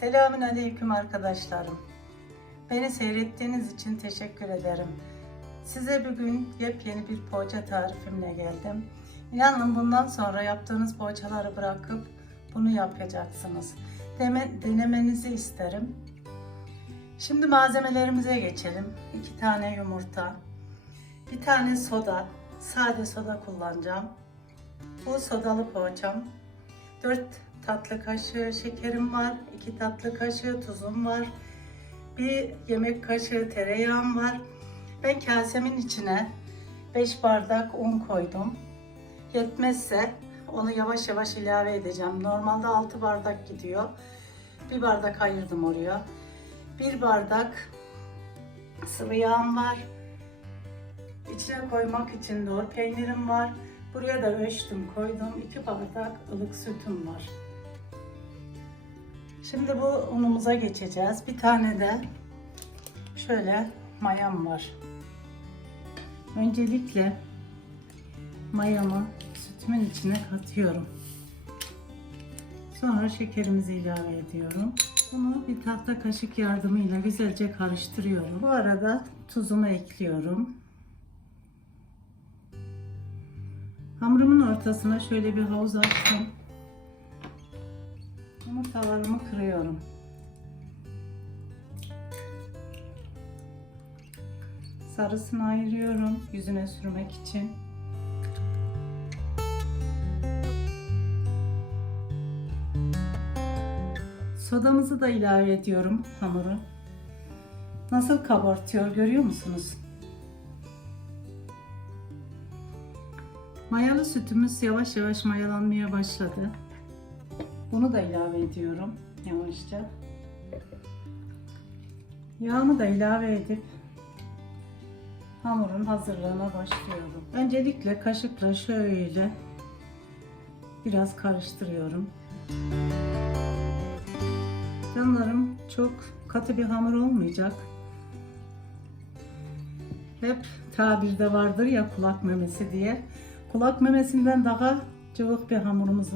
Selamün Aleyküm arkadaşlarım. Beni seyrettiğiniz için teşekkür ederim. Size bugün yepyeni bir poğaça tarifimle geldim. İnanın bundan sonra yaptığınız poğaçaları bırakıp bunu yapacaksınız. Deme, denemenizi isterim. Şimdi malzemelerimize geçelim. 2 tane yumurta, bir tane soda, sade soda kullanacağım. Bu sodalı poğaçam. 4 tatlı kaşığı şekerim var, 2 tatlı kaşığı tuzum var, bir yemek kaşığı tereyağım var. Ben kasemin içine 5 bardak un koydum. Yetmezse onu yavaş yavaş ilave edeceğim. Normalde 6 bardak gidiyor. Bir bardak ayırdım oraya. Bir bardak sıvı yağım var. İçine koymak için doğru peynirim var. Buraya da ölçtüm koydum. 2 bardak ılık sütüm var. Şimdi bu unumuza geçeceğiz. Bir tane de şöyle mayam var. Öncelikle mayamı sütümün içine katıyorum. Sonra şekerimizi ilave ediyorum. Bunu bir tahta kaşık yardımıyla güzelce karıştırıyorum. Bu arada tuzumu ekliyorum. Hamurumun ortasına şöyle bir havuz açtım. Yumurtalarımı kırıyorum. Sarısını ayırıyorum yüzüne sürmek için. Sodamızı da ilave ediyorum hamuru. Nasıl kabartıyor görüyor musunuz? Mayalı sütümüz yavaş yavaş mayalanmaya başladı. Bunu da ilave ediyorum yavaşça. Yağımı da ilave edip hamurun hazırlığına başlıyorum. Öncelikle kaşıkla şöyle biraz karıştırıyorum. Canlarım çok katı bir hamur olmayacak. Hep tabirde vardır ya kulak memesi diye. Kulak memesinden daha cıvık bir hamurumuz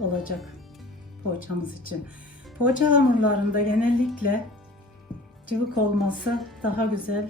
olacak poğaçamız için. Poğaça hamurlarında genellikle cıvık olması daha güzel,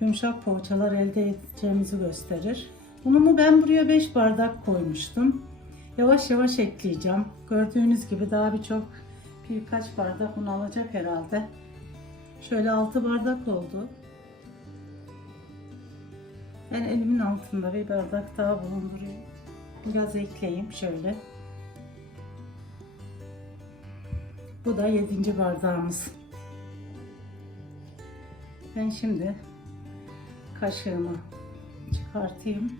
yumuşak poğaçalar elde edeceğimizi gösterir. Unumu ben buraya 5 bardak koymuştum. Yavaş yavaş ekleyeceğim. Gördüğünüz gibi daha birçok birkaç bardak un alacak herhalde. Şöyle 6 bardak oldu. Ben elimin altında bir bardak daha bulunduruyorum. Biraz ekleyeyim şöyle. Bu da yedinci bardağımız. Ben şimdi kaşığımı çıkartayım.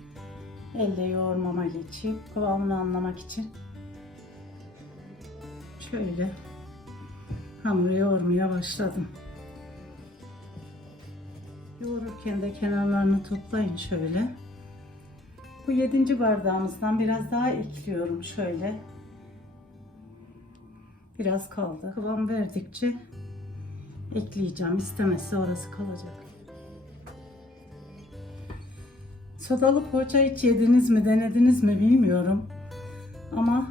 Elle yoğurmama geçeyim. Kıvamını anlamak için. Şöyle hamuru yoğurmaya başladım. Yoğururken de kenarlarını toplayın şöyle. Bu yedinci bardağımızdan biraz daha ekliyorum şöyle. Biraz kaldı. Kıvam verdikçe ekleyeceğim. İstemezse orası kalacak. Sodalı poğaça hiç yediniz mi, denediniz mi bilmiyorum. Ama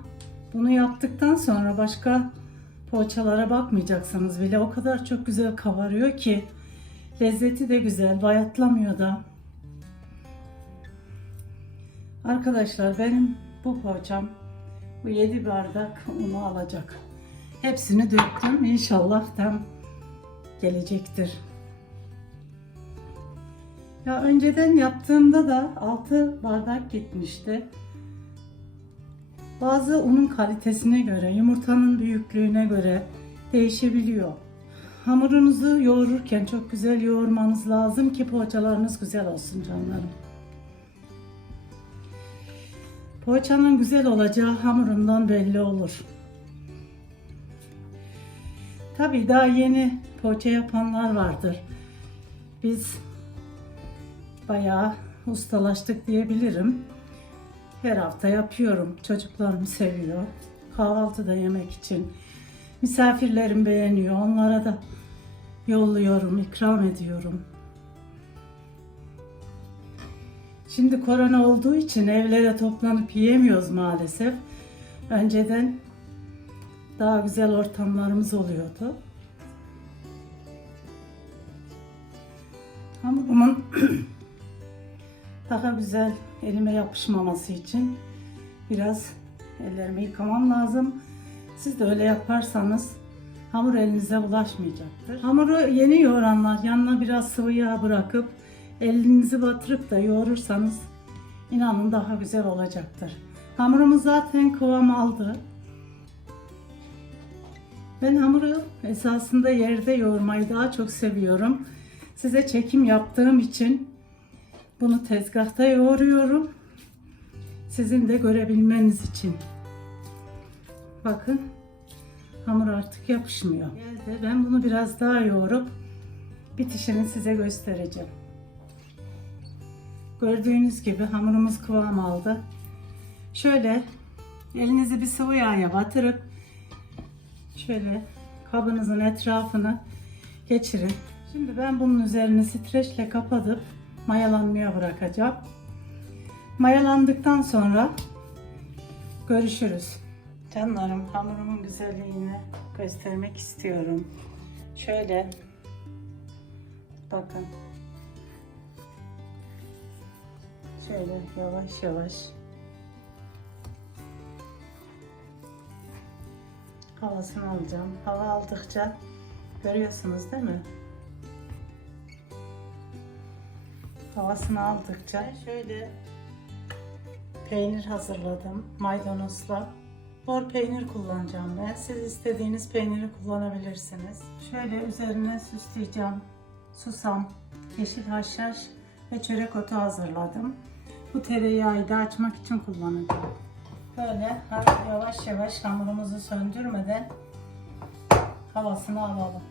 bunu yaptıktan sonra başka poğaçalara bakmayacaksınız bile. O kadar çok güzel kabarıyor ki lezzeti de güzel, bayatlamıyor da. Arkadaşlar benim bu poğaçam bu 7 bardak unu alacak. Hepsini döktüm. İnşallah tam gelecektir. Ya önceden yaptığımda da 6 bardak gitmişti. Bazı unun kalitesine göre, yumurtanın büyüklüğüne göre değişebiliyor. Hamurunuzu yoğururken çok güzel yoğurmanız lazım ki poğaçalarınız güzel olsun canlarım. Poğaçanın güzel olacağı hamurundan belli olur. Tabii daha yeni poğaça yapanlar vardır. Biz bayağı ustalaştık diyebilirim. Her hafta yapıyorum. Çocuklarım seviyor. Kahvaltıda yemek için. Misafirlerim beğeniyor. Onlara da yolluyorum, ikram ediyorum. Şimdi korona olduğu için evlere toplanıp yiyemiyoruz maalesef. Önceden daha güzel ortamlarımız oluyordu. Hamurumun daha güzel elime yapışmaması için biraz ellerimi yıkamam lazım. Siz de öyle yaparsanız hamur elinize bulaşmayacaktır. Hamuru yeni yoğuranlar yanına biraz sıvı yağ bırakıp elinizi batırıp da yoğurursanız inanın daha güzel olacaktır. Hamurumuz zaten kıvam aldı. Ben hamuru esasında yerde yoğurmayı daha çok seviyorum. Size çekim yaptığım için bunu tezgahta yoğuruyorum. Sizin de görebilmeniz için. Bakın hamur artık yapışmıyor. Ben bunu biraz daha yoğurup bitişini size göstereceğim. Gördüğünüz gibi hamurumuz kıvam aldı. Şöyle elinizi bir sıvı yağya batırıp şöyle kabınızın etrafını geçirin. Şimdi ben bunun üzerini streçle kapatıp mayalanmaya bırakacağım. Mayalandıktan sonra görüşürüz. Canlarım hamurumun güzelliğini göstermek istiyorum. Şöyle bakın. Şöyle yavaş yavaş havasını alacağım. Hava aldıkça görüyorsunuz değil mi? Havasını aldıkça şöyle peynir hazırladım maydanozla. Mor peynir kullanacağım ben. Siz istediğiniz peyniri kullanabilirsiniz. Şöyle üzerine süsleyeceğim. Susam, yeşil haşhaş ve çörek otu hazırladım. Bu tereyağı da açmak için kullanacağım. Böyle yavaş yavaş hamurumuzu söndürmeden havasını alalım.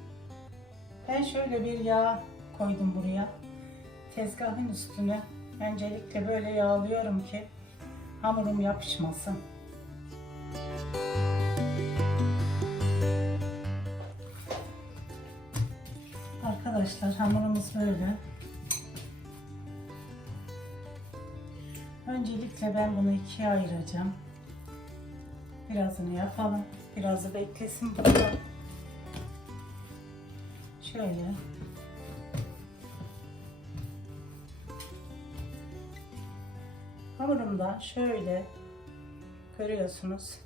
Ben şöyle bir yağ koydum buraya. Tezgahın üstüne öncelikle böyle yağlıyorum ki hamurum yapışmasın. Arkadaşlar hamurumuz böyle. Öncelikle ben bunu ikiye ayıracağım. Birazını yapalım. Birazı beklesin burada. Şöyle. Hamurumda şöyle görüyorsunuz.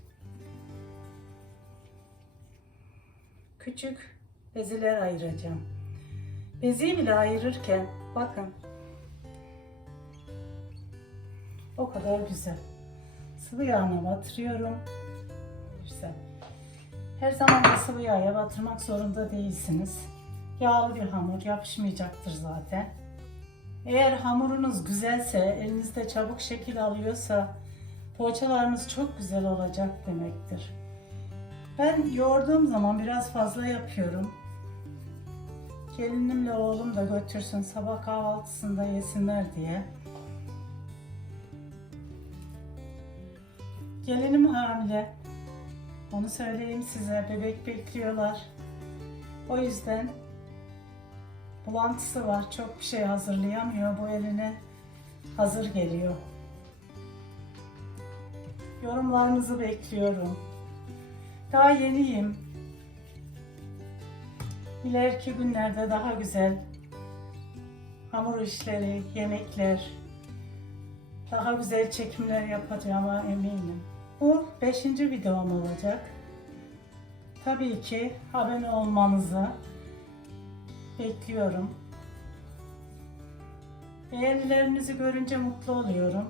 Küçük beziler ayıracağım. Beziyi bile ayırırken bakın o kadar güzel. Sıvı yağına batırıyorum. Her zaman da sıvı yağa batırmak zorunda değilsiniz. Yağlı bir hamur yapışmayacaktır zaten. Eğer hamurunuz güzelse, elinizde çabuk şekil alıyorsa poğaçalarınız çok güzel olacak demektir. Ben yoğurduğum zaman biraz fazla yapıyorum. Gelinimle oğlum da götürsün sabah kahvaltısında yesinler diye. Gelinim hamile. Onu söyleyeyim size. Bebek bekliyorlar. O yüzden bulantısı var. Çok bir şey hazırlayamıyor. Bu eline hazır geliyor. Yorumlarınızı bekliyorum. Daha yeniyim. İleriki günlerde daha güzel hamur işleri, yemekler, daha güzel çekimler yapacağıma eminim. Bu beşinci videom olacak. Tabii ki abone olmanızı bekliyorum. Beğenilerinizi görünce mutlu oluyorum.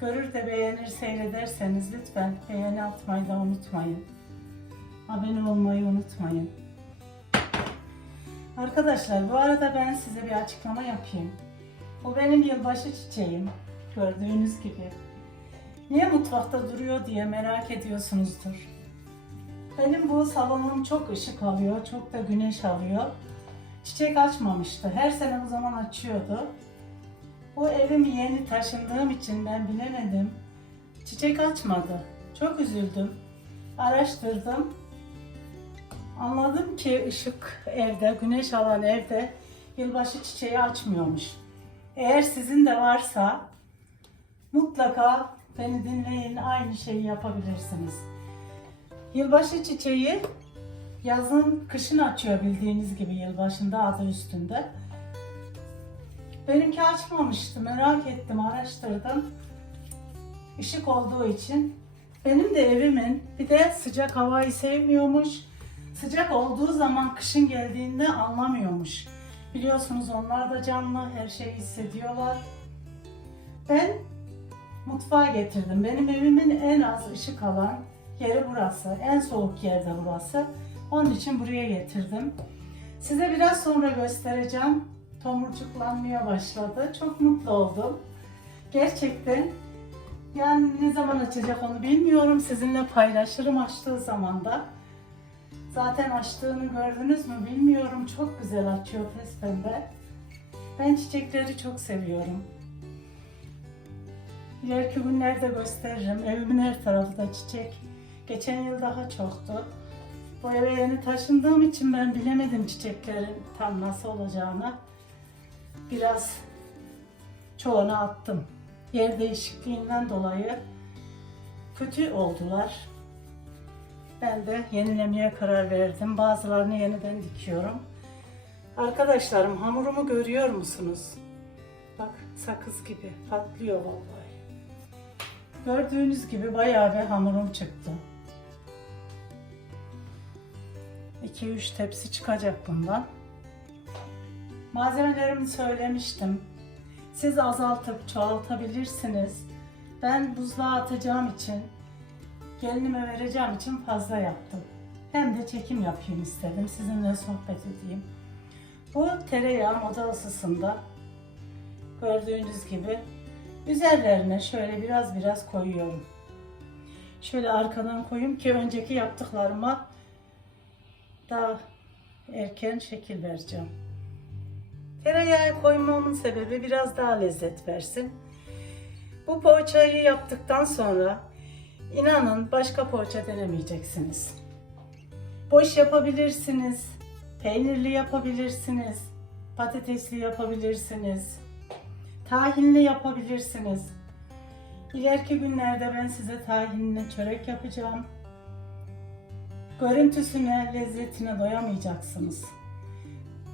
Görür de beğenir seyrederseniz lütfen beğeni atmayı da unutmayın. Abone olmayı unutmayın. Arkadaşlar bu arada ben size bir açıklama yapayım. Bu benim yılbaşı çiçeğim. Gördüğünüz gibi. Niye mutfakta duruyor diye merak ediyorsunuzdur. Benim bu salonum çok ışık alıyor, çok da güneş alıyor. Çiçek açmamıştı. Her sene bu zaman açıyordu. Bu evim yeni taşındığım için ben bilemedim. Çiçek açmadı. Çok üzüldüm. Araştırdım. Anladım ki ışık evde, güneş alan evde yılbaşı çiçeği açmıyormuş. Eğer sizin de varsa mutlaka beni dinleyin aynı şeyi yapabilirsiniz. Yılbaşı çiçeği yazın kışın açıyor bildiğiniz gibi yılbaşında adı üstünde. Benimki açmamıştı merak ettim araştırdım. Işık olduğu için. Benim de evimin bir de sıcak havayı sevmiyormuş. Sıcak olduğu zaman kışın geldiğinde anlamıyormuş. Biliyorsunuz onlar da canlı, her şeyi hissediyorlar. Ben mutfağa getirdim. Benim evimin en az ışık alan yeri burası. En soğuk yerde burası. Onun için buraya getirdim. Size biraz sonra göstereceğim. Tomurcuklanmaya başladı. Çok mutlu oldum. Gerçekten yani ne zaman açacak onu bilmiyorum. Sizinle paylaşırım açtığı zaman da. Zaten açtığını gördünüz mü bilmiyorum. Çok güzel açıyor pes pembe. Ben çiçekleri çok seviyorum. İleriki günlerde gösteririm. Evimin her tarafı da çiçek. Geçen yıl daha çoktu. Bu eve yeni taşındığım için ben bilemedim çiçeklerin tam nasıl olacağını. Biraz çoğunu attım. Yer değişikliğinden dolayı kötü oldular. Ben de yenilemeye karar verdim. Bazılarını yeniden dikiyorum. Arkadaşlarım hamurumu görüyor musunuz? Bak sakız gibi patlıyor vallahi. Gördüğünüz gibi bayağı bir hamurum çıktı. 2-3 tepsi çıkacak bundan. Malzemelerimi söylemiştim. Siz azaltıp çoğaltabilirsiniz. Ben buzluğa atacağım için, gelinime vereceğim için fazla yaptım. Hem de çekim yapayım istedim, sizinle sohbet edeyim. Bu tereyağı oda ısısında gördüğünüz gibi üzerlerine şöyle biraz biraz koyuyorum. Şöyle arkadan koyayım ki önceki yaptıklarıma daha erken şekil vereceğim. Tereyağı koymamın sebebi biraz daha lezzet versin. Bu poğaçayı yaptıktan sonra inanın başka poğaça denemeyeceksiniz. Boş yapabilirsiniz, peynirli yapabilirsiniz, patatesli yapabilirsiniz, tahinli yapabilirsiniz. İleriki günlerde ben size tahinli çörek yapacağım. Görüntüsüne, lezzetine doyamayacaksınız.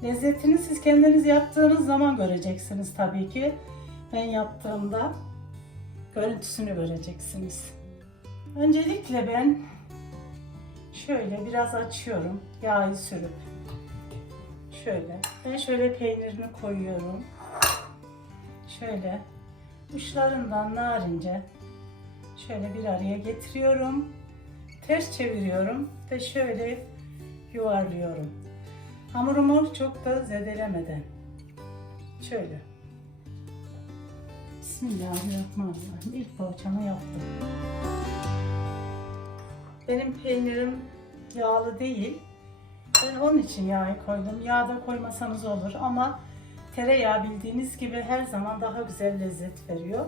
Lezzetini siz kendiniz yaptığınız zaman göreceksiniz tabii ki. Ben yaptığımda görüntüsünü göreceksiniz. Öncelikle ben şöyle biraz açıyorum yağı sürüp. Şöyle. Ben şöyle peynirini koyuyorum. Şöyle uçlarından narince şöyle bir araya getiriyorum. Ters çeviriyorum ve şöyle yuvarlıyorum. Hamurumu çok da zedelemeden. Şöyle. Bismillahirrahmanirrahim. İlk poğaçamı yaptım. Benim peynirim yağlı değil. Ben onun için yağı koydum. Yağ da koymasanız olur ama tereyağı bildiğiniz gibi her zaman daha güzel lezzet veriyor.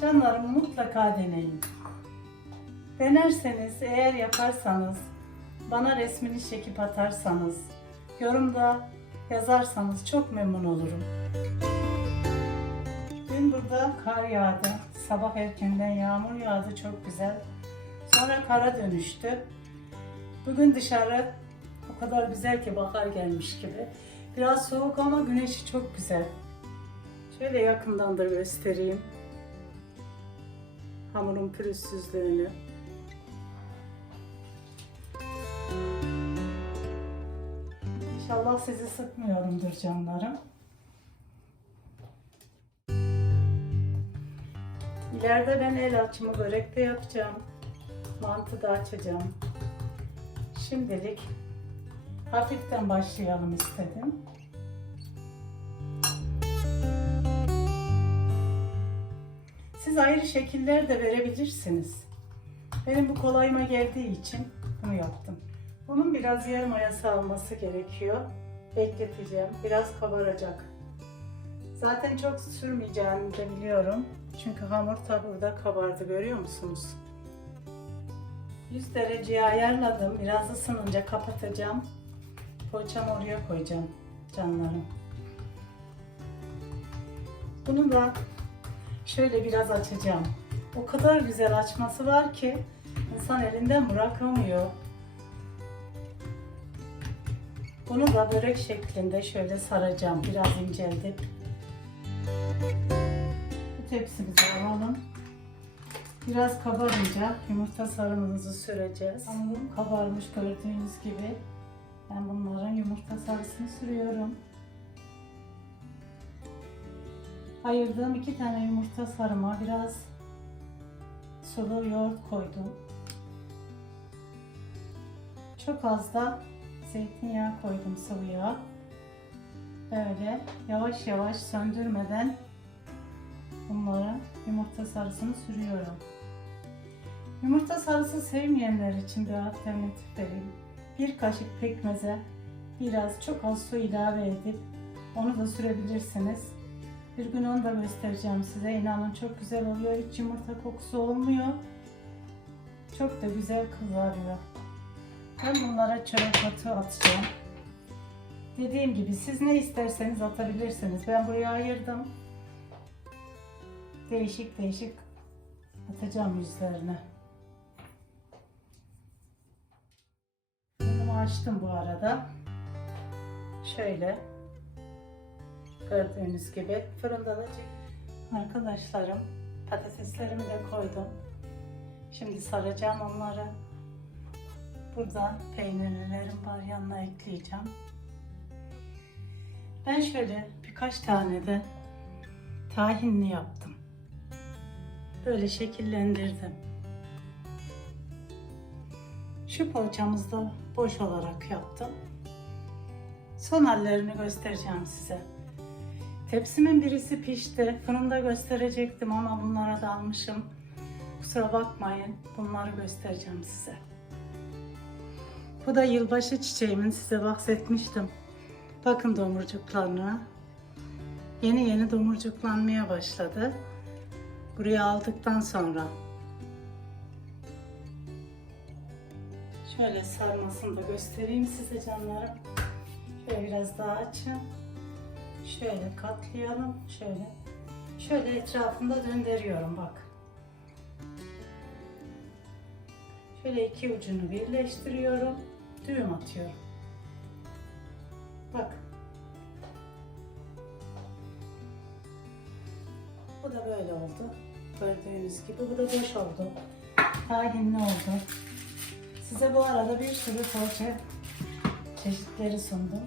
Canlarım mutlaka deneyin. Denerseniz, eğer yaparsanız, bana resmini çekip atarsanız, yorumda yazarsanız çok memnun olurum. Dün burada kar yağdı. Sabah erkenden yağmur yağdı çok güzel. Sonra kara dönüştü. Bugün dışarı o kadar güzel ki bahar gelmiş gibi. Biraz soğuk ama güneşi çok güzel. Şöyle yakından da göstereyim. Hamurun pürüzsüzlüğünü. İnşallah sizi sıkmıyorumdur canlarım. İleride ben el açımı börek de yapacağım. Mantı da açacağım. Şimdilik hafiften başlayalım istedim. Siz ayrı şekiller de verebilirsiniz. Benim bu kolayıma geldiği için bunu yaptım. Bunun biraz yer mayası alması gerekiyor. Bekleteceğim. Biraz kabaracak. Zaten çok sürmeyeceğimi de biliyorum. Çünkü hamur da burada kabardı görüyor musunuz? 100 dereceye ayarladım. Biraz ısınınca kapatacağım. Poğaçamı oraya koyacağım canlarım. Bunu da şöyle biraz açacağım. O kadar güzel açması var ki insan elinden bırakamıyor. Bunu da börek şeklinde şöyle saracağım. Biraz inceltip. Bu tepsimizi alalım. Biraz kabarınca yumurta sarımızı süreceğiz. Hamurun kabarmış gördüğünüz gibi. Ben bunların yumurta sarısını sürüyorum. Ayırdığım iki tane yumurta sarıma biraz sulu yoğurt koydum. Çok az da zeytinyağı koydum sıvı yağ. Böyle yavaş yavaş söndürmeden bunları yumurta sarısını sürüyorum. Yumurta sarısı sevmeyenler için bir alternatif vereyim. Bir kaşık pekmeze biraz çok az su ilave edip onu da sürebilirsiniz. Bir gün onu da göstereceğim size. İnanın çok güzel oluyor. Hiç yumurta kokusu olmuyor. Çok da güzel kızarıyor. Ben bunlara çörek otu atacağım. Dediğim gibi siz ne isterseniz atabilirsiniz. Ben buraya ayırdım. Değişik değişik atacağım yüzlerine. Açtım bu arada. Şöyle gördüğünüz gibi fırında da Arkadaşlarım patateslerimi de koydum. Şimdi saracağım onları. Burada peynirlerim var yanına ekleyeceğim. Ben şöyle birkaç tane de tahinli yaptım. Böyle şekillendirdim. Şu poğaçamızı da boş olarak yaptım. Son hallerini göstereceğim size. Tepsimin birisi pişti. Fırında gösterecektim ama bunlara dalmışım. Kusura bakmayın. Bunları göstereceğim size. Bu da yılbaşı çiçeğimin size bahsetmiştim. Bakın domurcuklarına. Yeni yeni domurcuklanmaya başladı. Buraya aldıktan sonra. Şöyle sarmasını da göstereyim size canlarım. Şöyle biraz daha açın. Şöyle katlayalım. Şöyle. Şöyle etrafında döndürüyorum bak. Şöyle iki ucunu birleştiriyorum. Düğüm atıyorum. Bak. Bu da böyle oldu. Gördüğünüz gibi bu da boş oldu. Tahinli oldu. Size bu arada bir sürü poğaça çeşitleri sundum.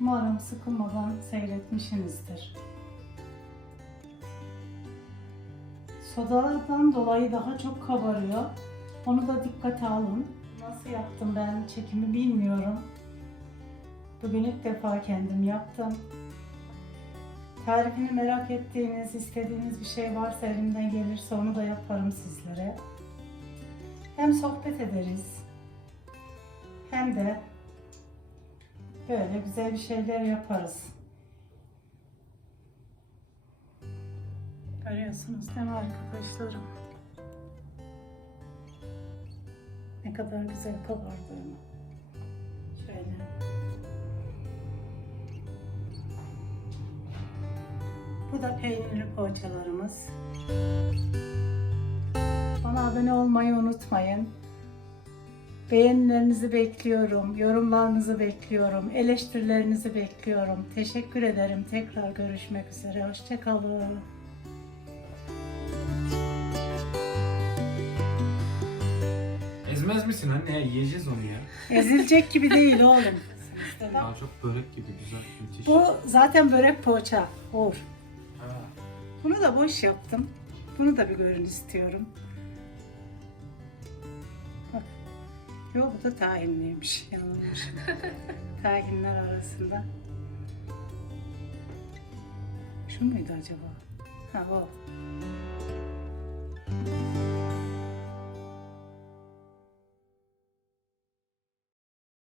Umarım sıkılmadan seyretmişsinizdir. Sodalardan dolayı daha çok kabarıyor. Onu da dikkate alın. Nasıl yaptım ben çekimi bilmiyorum. Bugün ilk defa kendim yaptım. Tarifini merak ettiğiniz, istediğiniz bir şey varsa elimden gelirse onu da yaparım sizlere. Hem sohbet ederiz. Hem de böyle güzel bir şeyler yaparız. Görüyorsunuz değil mi arkadaşlarım? Ne kadar güzel kabardığını. Şöyle. Bu da peynirli poğaçalarımız. Bana abone olmayı unutmayın. Beğenilerinizi bekliyorum, yorumlarınızı bekliyorum, eleştirilerinizi bekliyorum. Teşekkür ederim. Tekrar görüşmek üzere. Hoşçakalın. Ezmez misin anne ya? Yiyeceğiz onu ya. Ezilecek gibi değil oğlum. Daha çok börek gibi güzel, müthiş. Bu zaten börek poğaça. Ha. Bunu da boş yaptım. Bunu da bir görün istiyorum. Yok bu da tahinliymiş. Yanılmış. Tahinler arasında. Şu muydu acaba? Ha o.